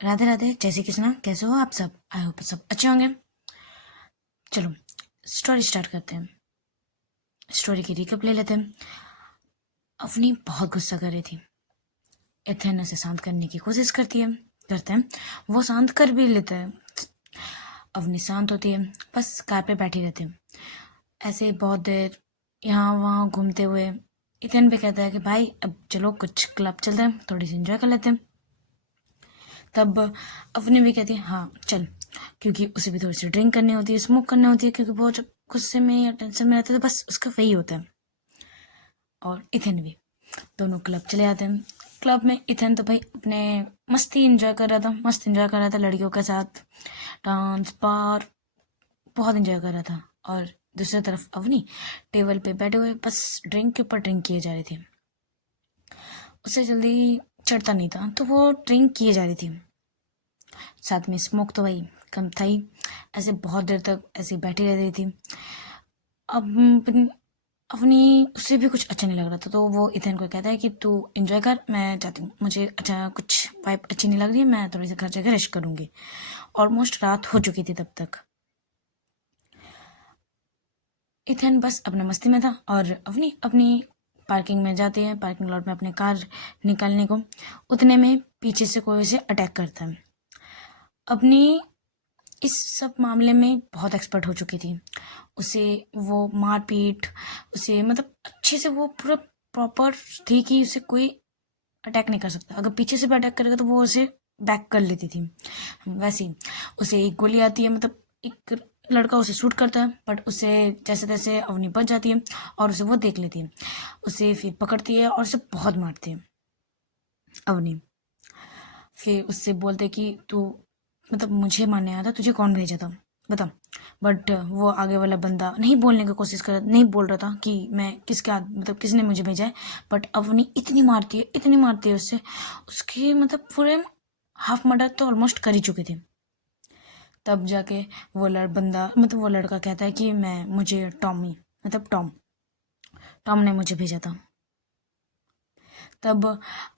राधे राधे, जय श्री कृष्णा। कैसे हो आप सब? आई होप सब अच्छे होंगे। चलो स्टोरी स्टार्ट करते हैं। स्टोरी की रिकैप ले लेते हैं। अवनी बहुत गुस्सा कर रही थी। एथेना से शांत करने की कोशिश करते हैं। वो शांत कर भी लेते हैं। अवनी शांत होती है, बस कार पे बैठी रहती है। ऐसे बहुत देर यहाँ वहाँ घूमते हुए इथेन भी कहता है कि भाई अब चलो कुछ क्लब चलते हैं, थोड़ी सी एंजॉय कर लेते हैं। तब अवनी भी कहती है हाँ चल, क्योंकि उसे भी थोड़ी सी ड्रिंक करनी होती है, स्मोक करनी होती है, क्योंकि बहुत गुस्से में या टेंशन में रहता है तो बस उसका वही होता है। और इथेन भी दोनों क्लब चले जाते हैं। क्लब में इथेन तो भाई अपने मस्ती एंजॉय कर रहा था लड़कियों के साथ, डांस बार बहुत एंजॉय कर रहा था। और दूसरी तरफ अवनी टेबल पे बैठे हुए बस ड्रिंक के ऊपर ड्रिंक किए जा रही थी। उसे जल्दी चढ़ता नहीं था तो वो ड्रिंक किए जा रही थी। साथ में स्मोक तो भाई कम था ही। ऐसे बहुत देर तक ऐसे बैठी रहती थी। अब अपनी उससे भी कुछ अच्छा नहीं लग रहा था तो वो इथेन को कहता है कि तू एंजॉय कर, मैं चाहती हूँ, मुझे अच्छा कुछ वाइब अच्छी नहीं लग रही है, मैं थोड़ी सी घर जाकर रेस्ट करूँगी। ऑलमोस्ट रात हो चुकी थी तब तक। इथेन बस अपने मस्ती में था और अपनी अपनी पार्किंग में जाती है, पार्किंग लॉट में अपने कार निकालने को। उतने में पीछे से कोई उसे अटैक करता है। अपनी इस सब मामले में बहुत एक्सपर्ट हो चुकी थी। उसे वो मारपीट, उसे मतलब अच्छे से वो पूरा प्रॉपर थी कि उसे कोई अटैक नहीं कर सकता। अगर पीछे से भी अटैक करेगा तो वो उसे बैक कर लेती थी। वैसे ही उसे एक गोली आती है, मतलब एक लड़का उसे शूट करता है, बट उसे जैसे तैसे अवनी बच जाती है और उसे वो देख लेती है। उसे फिर पकड़ती है और उसे बहुत मारती है अवनी। फिर उससे बोलते कि तू मतलब मुझे मारने आया था, तुझे कौन भेजा था बता। बट वो आगे वाला बंदा नहीं बोलने की कोशिश कर, नहीं बोल रहा था कि मैं किसके मतलब किसने मुझे भेजा है। बट अवनी इतनी मारती है उससे, उसकी मतलब पूरे हाफ मर्डर तो ऑलमोस्ट कर ही चुकी थी। तब जाके वो बंदा मतलब वो लड़का कहता है कि मुझे टॉमी मतलब टॉम टॉम ने मुझे भेजा था। तब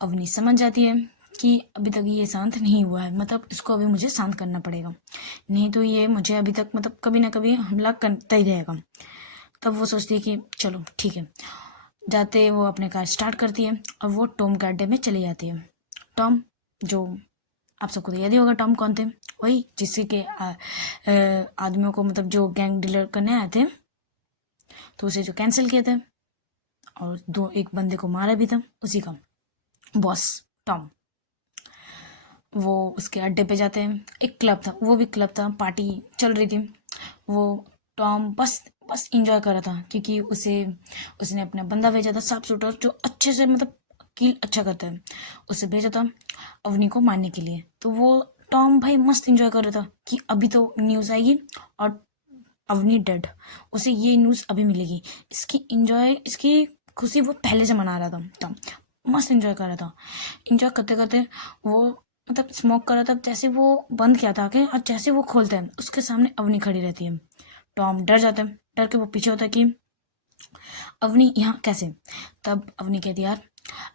अवनी समझ जाती है कि अभी तक ये शांत नहीं हुआ है, मतलब इसको अभी मुझे शांत करना पड़ेगा, नहीं तो ये मुझे अभी तक मतलब कभी ना कभी हमला करता ही रहेगा। तब वो सोचती है कि चलो ठीक है। जाते वो अपने कार स्टार्ट करती है और वो टॉम के अड्डे में चली जाती है। टॉम, जो आप सबको तो याद ही होगा टॉम कौन थे, वही जिससे के आदमियों को मतलब जो गैंग डीलर करने आए थे तो उसे जो कैंसिल किए थे और एक बंदे को मारा भी था, उसी का बॉस टॉम। वो उसके अड्डे पे जाते हैं। एक क्लब था, वो भी क्लब था, पार्टी चल रही थी। वो टॉम बस बस इंजॉय कर रहा था क्योंकि उसने अपना बंदा भेजा था साफ शूटर, जो अच्छे से मतलब किल अच्छा करता है, उसे भेजा था अवनी को मारने के लिए। तो वो टॉम भाई मस्त इंजॉय कर रहा था कि अभी तो न्यूज़ आएगी और अवनी डेड, उसे ये न्यूज़ अभी मिलेगी। इसकी खुशी वो पहले से मना रहा था टॉम। मस्त इंजॉय कर रहा था। इंजॉय करते करते वो मतलब स्मोक कर रहा था। जैसे वो बंद किया था आके और जैसे वो खोलते हैं उसके सामने अवनी खड़ी रहती है। टॉम डर जाता है, डर के वो पीछे होता है कि अवनी यहाँ कैसे। तब अवनी कहती यार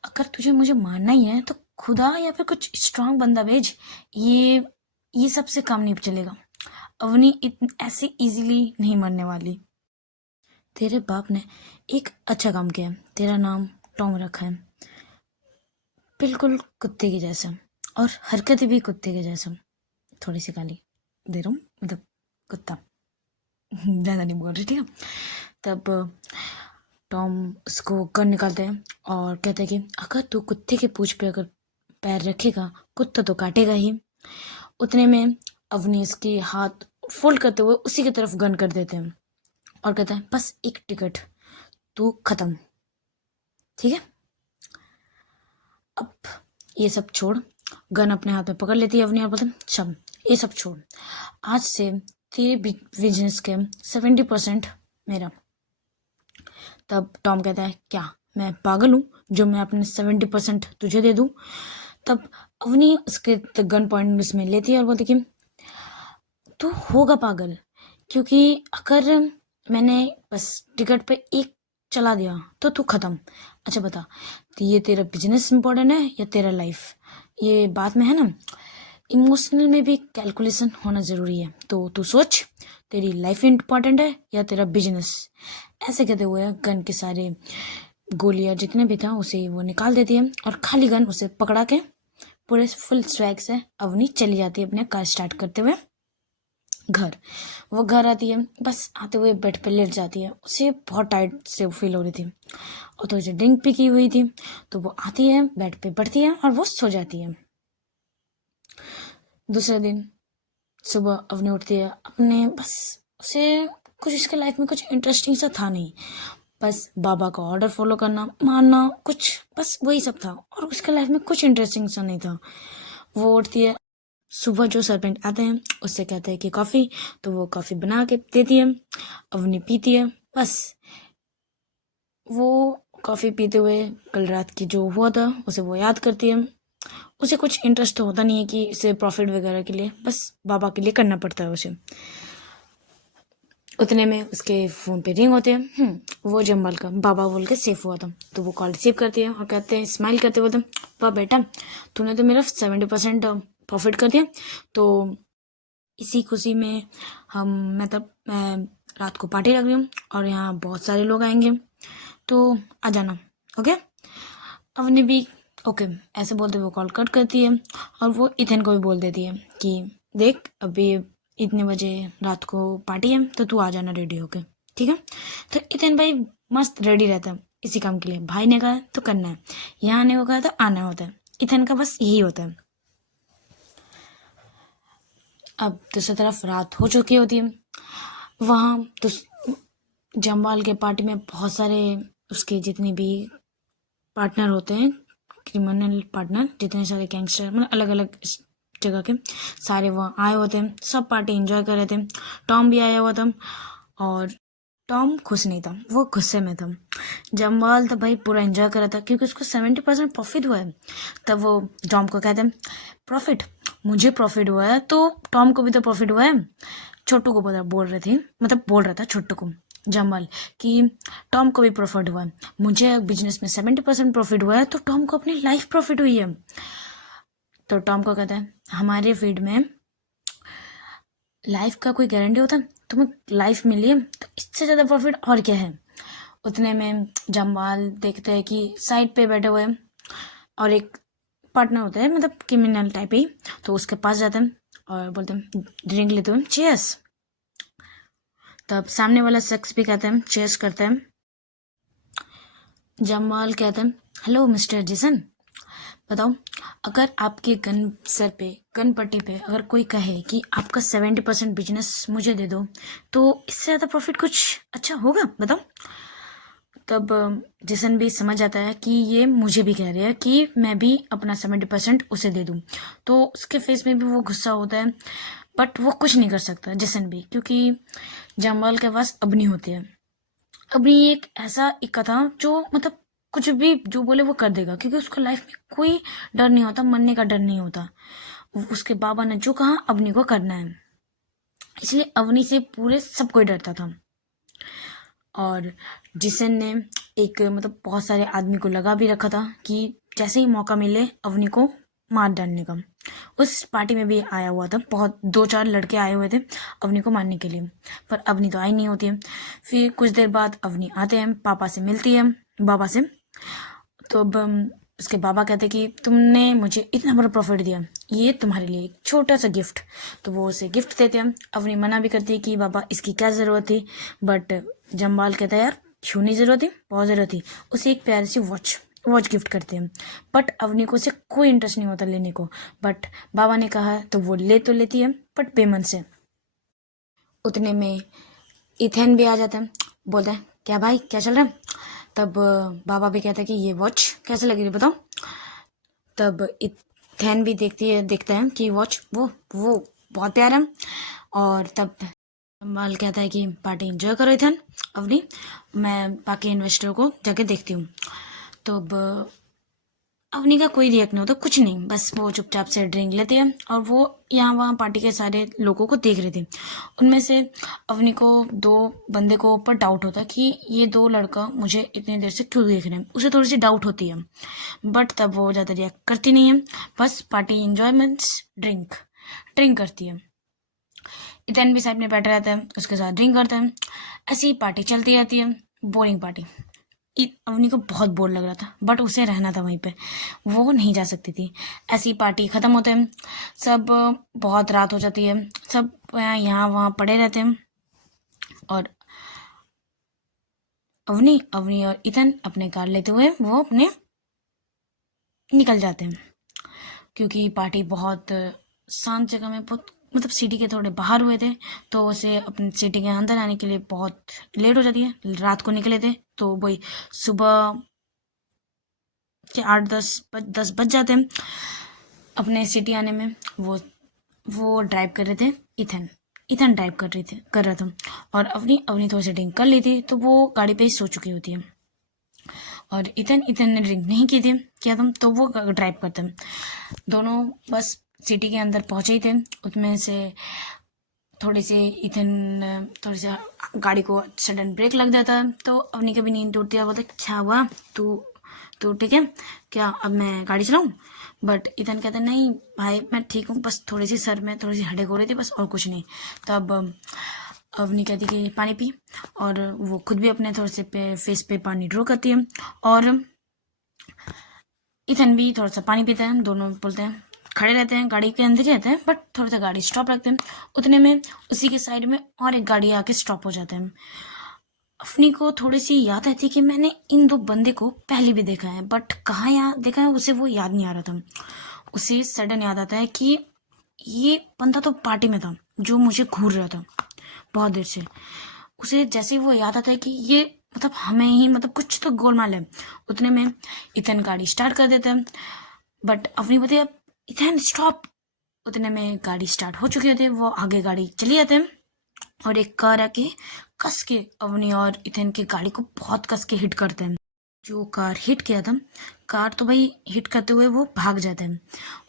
अगर तुझे मुझे मारना ही है तो खुदा या फिर कुछ स्ट्रांग बंदा भेज, ये सबसे काम नहीं चलेगा। अवनी ऐसे इजीली नहीं मरने वाली। तेरे बाप ने एक अच्छा काम किया, तेरा नाम टॉम रखा है, बिल्कुल कुत्ते के जैसा और हरकतें भी कुत्ते के जैसा। थोड़ी सी गाली दे रहा हूँ, मतलब कुत्ता ज़्यादा नहीं बोल रही, ठीक है। तब टॉम उसको गन निकालते हैं और कहते हैं कि अगर तू कुत्ते के पूंछ पे अगर पैर रखेगा कुत्ता तो काटेगा ही। उतने में अवनी इसके हाथ फोल्ड करते हुए उसी की तरफ गन कर देते हैं और कहता है बस एक टिकट, तू खत्म, ठीक है। अब ये सब छोड़, गन अपने हाथ में पकड़ लेती है अवनी और बोलते सब ये सब छोड़, आज से तेरे बिजनेस के 70% मेरा। तब टॉम कहता है क्या मैं पागल हूँ जो मैं अपने 70% तुझे दे दूँ। तब अवनी उसके गन पॉइंट उसमें लेती है और बोलती कि तू होगा पागल, क्योंकि अगर मैंने बस टिकट पे एक चला दिया तो तू खत्म। अच्छा बता, तो ये तेरा बिजनेस इम्पोर्टेंट है या तेरा लाइफ, ये बात में है ना। इमोशनल में भी कैलकुलेशन होना ज़रूरी है। तो तू सोच, तेरी लाइफ इम्पोर्टेंट है या तेरा बिजनेस। ऐसे कहते हुए गन के सारे गोलियां जितने भी था उसे वो निकाल देती है और खाली गन उसे पकड़ा के पूरे फुल स्वैग से अवनी चली जाती है अपने कार स्टार्ट करते हुए घर। वो घर आती है, बस आते हुए बेड पे लेट जाती है। उसे बहुत टायर्ड से फील हो रही थी और तो उसे ड्रिंक भी की हुई थी। तो वो आती है, बेड पे बैठती है और वो सो जाती है। दूसरे दिन सुबह अवनी उठती है, अपने बस उसे कुछ उसके लाइफ में कुछ इंटरेस्टिंग सा था नहीं, बस बाबा का ऑर्डर फॉलो करना, मानना, कुछ बस वही सब था और उसके लाइफ में कुछ इंटरेस्टिंग सा नहीं था। वो उठती है, सुबह जो सर्वेंट आते हैं उससे कहते हैं कि कॉफ़ी, तो वो कॉफ़ी बना के देती है। अवनी पीती है, बस वो कॉफ़ी पीते हुए कल रात की जो हुआ था उसे वो याद करती है। उसे कुछ इंटरेस्ट तो होता नहीं है कि इसे प्रॉफिट वगैरह के लिए, बस बाबा के लिए करना पड़ता है उसे। उतने में उसके फ़ोन पे रिंग होते हैं। वो जम्बाल का बाबा बोल के सेफ हुआ था। तो वो कॉल रिसीव करती है और कहते हैं, स्माइल करते हुए, वाह बेटा, तूने तो मेरा 70% प्रॉफिट कर दिया। तो इसी खुशी में हम मतलब मैं रात को पार्टी रख रही हूँ और यहाँ बहुत सारे लोग आएंगे, तो आ जाना, ओके। अवनी भी ओके ऐसे बोलते वो कॉल कट करती है और वो इथन को भी बोल देती है कि देख अभी इतने बजे रात को पार्टी है, तो तू आ जाना रेडी होके, ठीक है। तो इथन भाई मस्त रेडी रहता है इसी काम के लिए। भाई ने कहा तो करना है, यहाँ आने को कहा तो आना होता है। इथन का बस यही होता है। अब दूसरी तरफ रात हो चुकी होती है। वहाँ तो जम्वाल के पार्टी में बहुत सारे उसके जितने भी पार्टनर होते हैं, क्रिमिनल पार्टनर, जितने सारे गैंगस्टर मतलब अलग अलग जगह के सारे वहाँ आए हुए थे। सब पार्टी एंजॉय कर रहे थे। टॉम भी आया हुआ था और टॉम खुश नहीं था, वो गुस्से में था। जम्वाल तो भाई पूरा एंजॉय कर रहा था क्योंकि उसको 70% प्रॉफिट हुआ है। तब वो टॉम को कहते हैं, प्रॉफिट मुझे प्रॉफिट हुआ है तो टॉम को भी तो प्रॉफिट हुआ है। छोटू को बोल रहे थे, मतलब बोल रहा था छोटू को जम्वाल कि टॉम को भी प्रॉफिट हुआ है। मुझे बिजनेस में 70% प्रॉफिट हुआ है तो टॉम को अपनी लाइफ प्रॉफिट हुई है। तो टॉम को कहता है, हमारे फील्ड में लाइफ का कोई गारंटी होता है, तुम्हें लाइफ मिली है तो इससे ज़्यादा प्रॉफिट और क्या है। उतने में जम्वाल देखते हैं कि साइड पे बैठे हुए और एक पार्टनर होता है मतलब क्रिमिनल टाइप ही, तो उसके पास जाते हैं और बोलते हैं ड्रिंक लेते हुए चीयर्स। तब सामने वाला शख्स भी कहते हैं चीयर्स करते हैं। जम्वाल कहते हैं, हेलो मिस्टर जेसन, बताओ अगर आपके गन सर पे गन पट्टी पे अगर कोई कहे कि आपका 70% बिजनेस मुझे दे दो तो इससे ज़्यादा प्रॉफिट कुछ अच्छा होगा, बताओ। तब जेसन भी समझ आता है कि ये मुझे भी कह रहे हैं कि मैं भी अपना 70% उसे दे दूं। तो उसके फेस में भी वो गुस्सा होता है, बट वो कुछ नहीं कर सकता जेसन भी, क्योंकि जम्वाल के पास अबनी होती है। अबनी एक ऐसा इक्का था जो मतलब कुछ भी जो बोले वो कर देगा, क्योंकि उसको लाइफ में कोई डर नहीं होता, मरने का डर नहीं होता। उसके बाबा ने जो कहा अवनी को करना है, इसलिए अवनी से पूरे सब कोई डरता था। और जिसन ने एक मतलब बहुत सारे आदमी को लगा भी रखा था कि जैसे ही मौका मिले अवनी को मार डालने का। उस पार्टी में भी आया हुआ था, बहुत 2-4 लड़के आए हुए थे अवनी को मारने के लिए, पर अवनी तो आई नहीं होती है। फिर कुछ देर बाद अवनी आते हैं, पापा से मिलती है, बाबा से। तो अब उसके बाबा कहते कि तुमने मुझे इतना बड़ा प्रॉफिट दिया, ये तुम्हारे लिए एक छोटा सा गिफ्ट। तो वो उसे गिफ्ट देते हैं। अवनी मना भी करती है कि बाबा इसकी क्या ज़रूरत थी, बट जम्बाल कहता है यार क्यों नहीं ज़रूरत थी, बहुत ज़रूरत थी। उसे एक प्यारी सी वॉच गिफ्ट करते हैं, बट अवनी को उसे कोई इंटरेस्ट नहीं होता लेने को। बट बाबा ने कहा तो वो ले तो लेती है, बट पेमेंट से। उतने में इथेन भी आ जाता है, बोलता है क्या भाई क्या चल रहा है। तब बाबा भी कहता है कि ये वॉच कैसे लगी बताओ। तब इथेन भी देखता है कि वॉच वो बहुत प्यारा है। और तब माल कहता है कि पार्टी एंजॉय करो इथेन, अवनी, मैं बाकी इन्वेस्टर को जाके देखती हूँ। तो अवनी का कोई रिएक्ट नहीं होता, कुछ नहीं, बस वो चुपचाप से ड्रिंक लेते हैं और वो यहाँ वहाँ पार्टी के सारे लोगों को देख रहे थे। उनमें से अवनी को दो बंदे को ऊपर डाउट होता है कि ये दो लड़का मुझे इतनी देर से क्यों देख रहे हैं, उसे थोड़ी सी डाउट होती है, बट तब वो ज़्यादा रिएक्ट करती नहीं है, बस पार्टी इंजॉयमेंट्स ड्रिंक ड्रिंक करती है। इतन भी साइड में बैठे रहते हैं, उसके साथ ड्रिंक करते हैं, ऐसी ही पार्टी चलती रहती है, बोरिंग पार्टी। अवनी को बहुत बोर लग रहा था, बट उसे रहना था वहीं पे, वो नहीं जा सकती थी। ऐसी पार्टी खत्म होते हैं, सब बहुत रात हो जाती है, सब यहाँ वहाँ पड़े रहते हैं और अवनी अवनी और इतन अपने कार लेते हुए वो अपने निकल जाते हैं, क्योंकि पार्टी बहुत शांत जगह में, बहुत मतलब सिटी के थोड़े बाहर हुए थे, तो उसे अपने सिटी के अंदर आने के लिए बहुत लेट हो जाती है। रात को निकले थे तो वही सुबह के 8-10 बज जाते हैं अपने सिटी आने में। वो ड्राइव कर रहे थे, इथन ड्राइव कर रहा था और अवनी थोड़ी सी ड्रिंक कर ली थी, तो वो गाड़ी पे ही सो चुकी होती है और इथन ने ड्रिंक नहीं की थी किया था, तो वो ड्राइव करते हैं। दोनों बस सिटी के अंदर पहुंचे ही थे, उसमें से थोड़ी सी गाड़ी को सडन ब्रेक लग जाता है, तो अवनी कभी नींद टूटती है, बोलते क्या हुआ, तू ठीक है क्या, अब मैं गाड़ी चलाऊं? बट इथन कहते नहीं भाई मैं ठीक हूँ, बस थोड़ी सी सर में थोड़ी सी हेडेक हो रही थी, बस और कुछ नहीं। तब अवनी कहती कि पानी पी, और वो खुद भी अपने थोड़े से फेस पे पानी ड्रॉ करती है और इथन भी थोड़ा सा पानी पीता है। दोनों बोलते हैं, खड़े रहते हैं, गाड़ी के अंदर ही रहते हैं, बट थोड़ा सा गाड़ी स्टॉप रखते हैं। उतने में उसी के साइड में और एक गाड़ी आके स्टॉप हो जाता है। अवनी को थोड़ी सी याद आती कि मैंने इन दो बंदे को पहले भी देखा है, बट कहाँ यहाँ देखा है उसे वो याद नहीं आ रहा था। उसे सडन याद आता है कि ये बंदा तो पार्टी में था जो मुझे घूर रहा था बहुत देर से। उसे जैसे ही वो याद आता है कि ये मतलब हमें ही मतलब कुछ तो गोलमाल है, उतने में इथन गाड़ी स्टार्ट कर देता है, बट अवनी बोलती है इथन स्टॉप। उतने में गाड़ी स्टार्ट हो चुकी होती है, वो आगे गाड़ी चली जाते हैं और एक कार आके कस के अवनी और इथन की गाड़ी को बहुत कस के हिट करते हैं। जो कार हिट किया था, कार तो भाई हिट करते हुए वो भाग जाते हैं।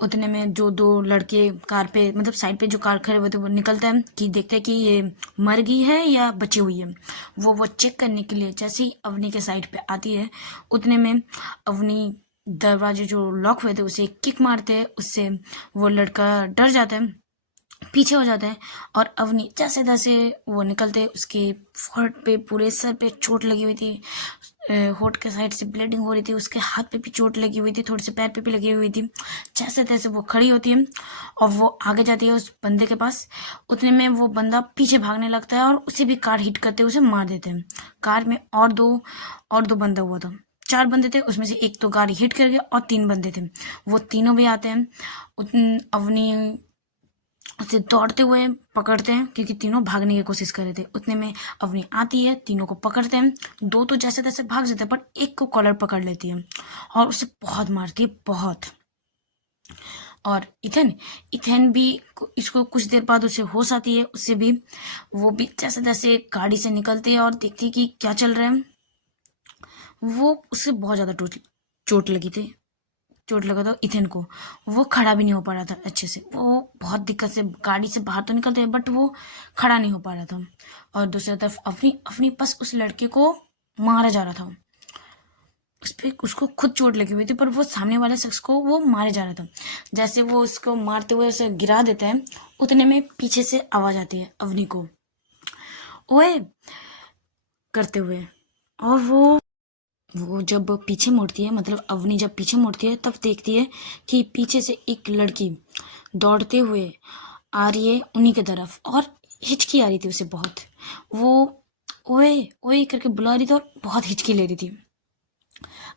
उतने में जो दो लड़के कार पे मतलब साइड पे जो कार खड़े हुए थे वो निकलते हैं कि देखते हैं कि ये मर गई है या बची हुई है। वो चेक करने के लिए जैसे ही अवनी के साइड पे आती है, उतने में अवनी दरवाजे जो लॉक हुए थे उसे किक मारते हैं, उससे वो लड़का डर जाता है, पीछे हो जाता है और अवनी जैसे तैसे वो निकलते, उसके फोर्ट पे पूरे सर पे चोट लगी हुई थी, होठ के साइड से ब्लीडिंग हो रही थी, उसके हाथ पे भी चोट लगी हुई थी, थोड़ी सी पैर पे भी लगी हुई थी। जैसे तैसे वो खड़ी होती है और वो आगे जाती है उस बंदे के पास। उतने में वो बंदा पीछे भागने लगता है और उसे भी कार हिट करते उसे मार देते हैं। कार में और दो बंदा हुआ था, 4 बंदे थे, उसमें से एक तो गाड़ी हिट कर गया और 3 बंदे थे, वो तीनों भी आते हैं। अवनी उसे दौड़ते हुए पकड़ते हैं क्योंकि तीनों भागने की कोशिश कर रहे थे। उतने में अवनी आती है, तीनों को पकड़ते हैं, 2 तो जैसे तैसे भाग जाते हैं, बट एक को कॉलर पकड़ लेती है और उसे बहुत मारती है, बहुत। और इथेन भी इसको कुछ देर बाद उसे होश आती है, उससे भी वो भी जैसे तैसे गाड़ी से निकलती है और देखती है कि क्या चल रहा है। वो उसे बहुत ज्यादा चोट लगा था इथेन को, वो खड़ा भी नहीं हो पा रहा था अच्छे से, वो बहुत दिक्कत से गाड़ी से बाहर तो निकलते हैं बट वो खड़ा नहीं हो पा रहा था। और दूसरी तरफ अपनी बस उस लड़के को मारा जा रहा था, उसको खुद चोट लगी हुई थी पर वो सामने वाले शख्स को वो मारे जा रहा था। जैसे वो उसको मारते हुए उसे गिरा देता है, उतने में पीछे से आवाज आती है अवनी को ओए करते हुए, और वो जब पीछे मुड़ती है, मतलब अवनी जब पीछे मुड़ती है तब देखती है कि पीछे से एक लड़की दौड़ते हुए आ रही है उन्हीं की तरफ, और हिचकी आ रही थी उसे बहुत। वो ओए ओए करके बुला रही थी और बहुत हिचकी ले रही थी।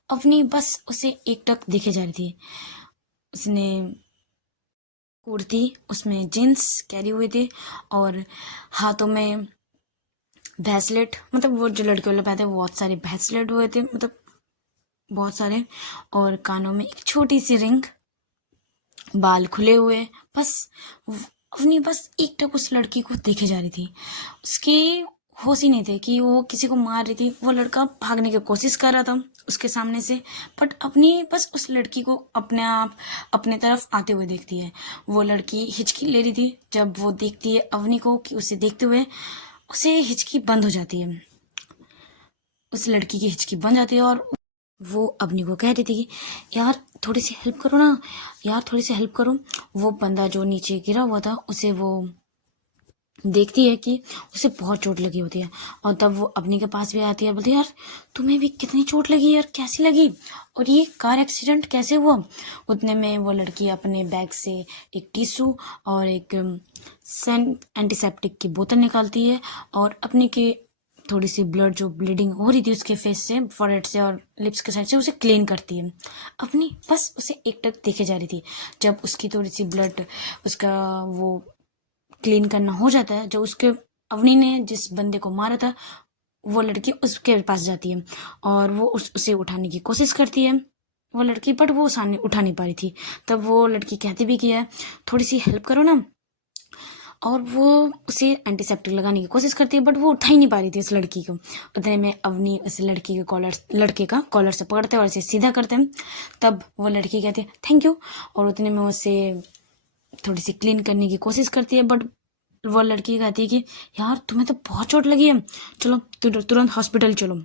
अवनी बस उसे एकटक देखे जा रही थी। उसने कुर्ती, उसमें जीन्स कैरी हुए थे और हाथों में ब्रेसलेट, मतलब वो जो लड़के वाले पहनते हैं बहुत सारे ब्रेसलेट हुए थे, मतलब बहुत सारे, और कानों में एक छोटी सी रिंग, बाल खुले हुए। बस अवनी बस एकटक उस लड़की को देखे जा रही थी। उसकी होश ही नहीं थे कि वो किसी को मार रही थी। वो लड़का भागने की कोशिश कर रहा था उसके सामने से, बट अपनी बस उस लड़की को अपने आप अपने तरफ आते हुए देखती है। वो लड़की हिचकी ले रही थी, जब वो देखती है अवनी को कि उसे देखते हुए, उसे हिचकी बंद हो जाती है। उस लड़की की हिचकी बन जाती है और वो अवनी को कह रही थी कि यार थोड़ी सी हेल्प करो ना, यार थोड़ी सी हेल्प करो। वो बंदा जो नीचे गिरा हुआ था उसे वो देखती है कि उसे बहुत चोट लगी होती है, और तब वो अवनी के पास भी आती है, बोलती है यार तुम्हें भी कितनी चोट लगी यार, कैसी लगी, और ये कार एक्सीडेंट कैसे हुआ। उतने में वो लड़की अपने बैग से एक टिश्यू और एक एंटीसेप्टिक की बोतल निकालती है और अपने के थोड़ी सी ब्लड जो ब्लीडिंग हो रही थी उसके फेस से, फॉरहेड से और लिप्स के साइड से, उसे क्लीन करती है। अपनी बस उसे एकटक देखे जा रही थी। जब उसकी थोड़ी सी ब्लड उसका वो क्लीन करना हो जाता है, जो उसके अवनी ने जिस बंदे को मारा था, वो लड़की उसके पास जाती है और वो उसे उठाने की कोशिश करती है, वो लड़की, बट वो उठाने उठा नहीं पा रही थी। तब वो लड़की कहती भी कि है थोड़ी सी हेल्प करो ना, और वो उसे एंटीसेप्टिक लगाने की कोशिश करती है, बट वो उठा ही नहीं पा रही थी उस लड़की को। उतने में अवनी उस लड़की के लड़के का कॉलर से पकड़ते हैं और इसे सीधा करते हैं। तब वो लड़की कहती है थैंक यू, और उतने में उसे थोड़ी सी क्लीन करने की कोशिश करती है, बट वो लड़की कहती है कि यार तुम्हें तो बहुत चोट लगी है, चलो तुरंत हॉस्पिटल चलो।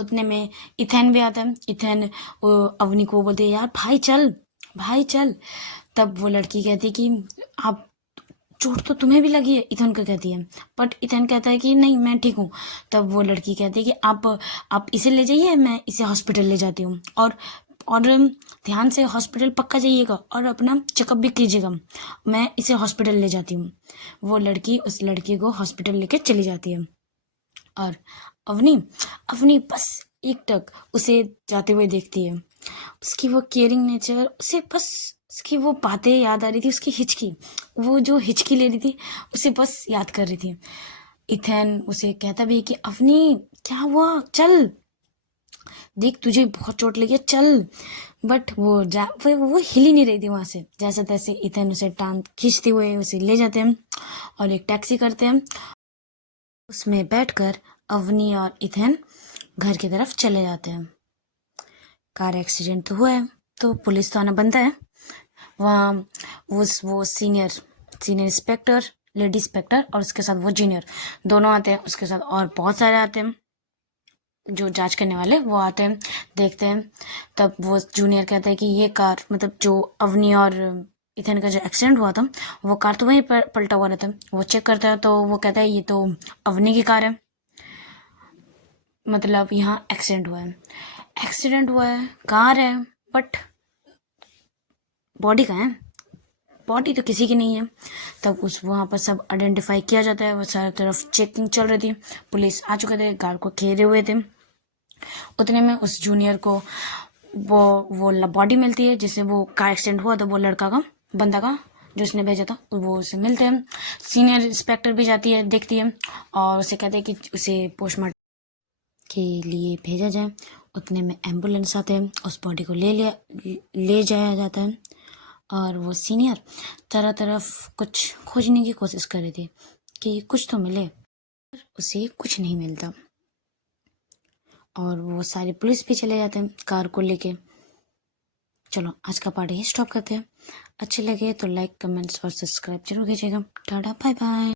उतने में इथेन भी आता है। इथेन अवनी को बोलते है यार भाई चल, भाई चल। तब वो लड़की कहती है कि आप चोट तो तुम्हें भी लगी है, इथेन को कहती है, बट इथेन कहता है कि नहीं मैं ठीक हूँ। तब वो लड़की कहती है कि आप इसे ले जाइए, मैं इसे हॉस्पिटल ले जाती हूँ, और ध्यान से हॉस्पिटल पक्का जाइएगा और अपना चेकअप भी कीजिएगा, मैं इसे हॉस्पिटल ले जाती हूँ। वो लड़की उस लड़की को हॉस्पिटल लेके चली जाती है, और अवनी अवनी बस एकटक उसे जाते हुए देखती है। उसकी वो केयरिंग नेचर, उसे बस उसकी वो बातें याद आ रही थी, उसकी हिचकी, वो जो हिचकी ले रही थी उसे बस याद कर रही थी। इथेन उसे कहता भी है कि अवनी क्या हुआ, चल देख तुझे बहुत चोट लगी है, चल। बट वो हिल ही नहीं रही थी वहां से। जैसे तैसे इथेन उसे टांग खींचते हुए उसे ले जाते हैं और एक टैक्सी करते हैं। उसमें बैठकर अवनी और इथेन घर की तरफ चले जाते हैं। कार एक्सीडेंट तो हुआ है तो पुलिस तो आना बनता है। वहाँ वो सीनियर इंस्पेक्टर, लेडी इंस्पेक्टर और उसके साथ वो जूनियर दोनों आते हैं, उसके साथ और बहुत सारे आते हैं जो जांच करने वाले, वो आते हैं, देखते हैं। तब वो जूनियर कहता है कि ये कार, मतलब जो अवनी और इथेन का जो एक्सीडेंट हुआ था, वो कार तो वहीं पर पलटा हुआ रहता है। वो चेक करता है तो वो कहता है ये तो अवनी की कार है, मतलब यहाँ एक्सीडेंट हुआ है, कार है, बट बॉडी कहाँ है, बॉडी तो किसी की नहीं है। तब वहाँ पर सब आइडेंटिफाई किया जाता है, वो सारी तरफ चेकिंग चल रही थी, पुलिस आ चुके थे, कार को घेरे हुए थे। उतने में उस जूनियर को वो बॉडी मिलती है जिससे वो कार एक्सीडेंट हुआ था, वो लड़का का, बंदा का जो उसने भेजा था, वो उसे मिलते हैं। सीनियर इंस्पेक्टर भी जाती है, देखती है और उसे कहते हैं कि उसे पोस्टमार्टम के लिए भेजा जाए। उतने में एम्बुलेंस आते हैं, उस बॉडी को ले जाया जाता है, और वो सीनियर तरह तरफ कुछ खोजने की कोशिश कर रही थी कि कुछ तो मिले, पर उसे कुछ नहीं मिलता, और वो सारे पुलिस भी चले जाते हैं कार को लेके। चलो आज का पार्ट यही स्टॉप करते हैं। अच्छे लगे तो लाइक, कमेंट्स और सब्सक्राइब जरूर कीजिएगा। Tata bye bye.